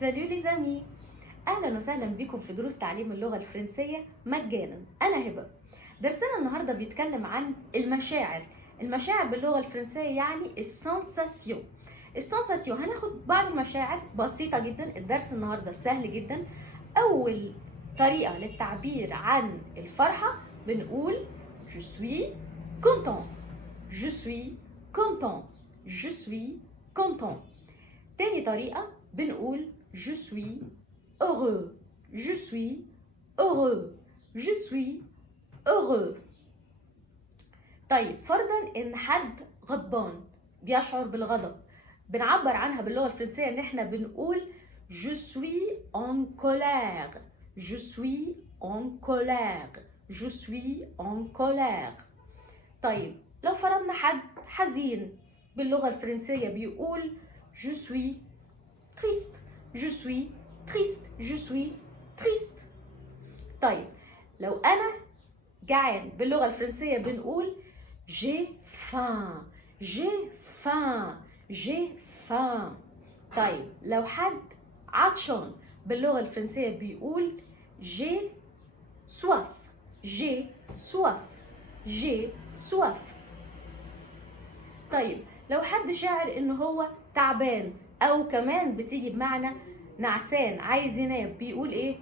سالو لي زامي، اهلا وسهلا بكم في دروس تعليم اللغه الفرنسيه مجانا. انا هبه. درسنا النهارده بيتكلم عن المشاعر. المشاعر باللغه الفرنسيه يعني السنساسيون. السنساسيون هناخد بعض المشاعر بسيطه جدا. الدرس النهارده سهل جدا. اول طريقه للتعبير عن الفرحه بنقول je suis content. je suis content. je suis content. تاني طريقة بنقول je suis heureux. je suis heureux. je suis heureux. طيب فرضا ان حد غضبان بيشعر بالغضب، بنعبر عنها باللغة الفرنسية ان احنا بنقول je suis en colère. je suis en colère. je suis en colère. طيب لو فرضنا حد حزين باللغة الفرنسية بيقول je suis triste. je suis triste. je suis triste. طيب لو أنا جعان باللغة الفرنسية بنقول j'ai faim. j'ai faim. j'ai faim. طيب لو حد عطشان باللغة الفرنسية بيقول j'ai soif. j'ai soif. j'ai soif. طيب لو حد شاعر ان هو تعبان او كمان بتيجي بمعنى نعسان عايز ينام بيقول ايه؟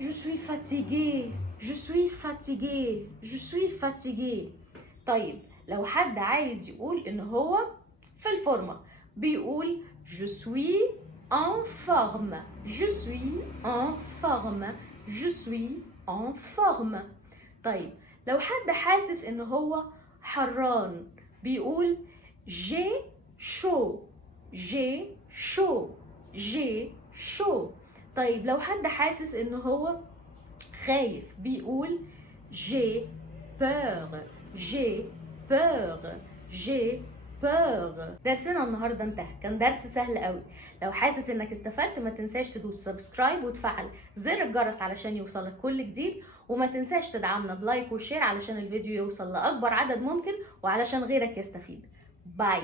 je suis fatigué. je suis fatigué. je suis fatigué. طيب لو حد عايز يقول ان هو في الفورمة بيقول je suis en forme. je suis en forme. je suis en forme. طيب لو حد حاسس ان هو حران بيقول j'ai chaud. j'ai chaud. j'ai chaud. طيب لو حد حاسس ان هو خايف بيقول j'ai peur. j'ai peur. j'ai peur. درسنا النهارده انتهى. كان درس سهل قوي. لو حاسس انك استفدت ما تنساش تدوس سبسكرايب وتفعل زر الجرس علشان يوصلك كل جديد، وما تنساش تدعمنا بلايك وشير علشان الفيديو يوصل لأكبر عدد ممكن وعلشان غيرك يستفيد. باي.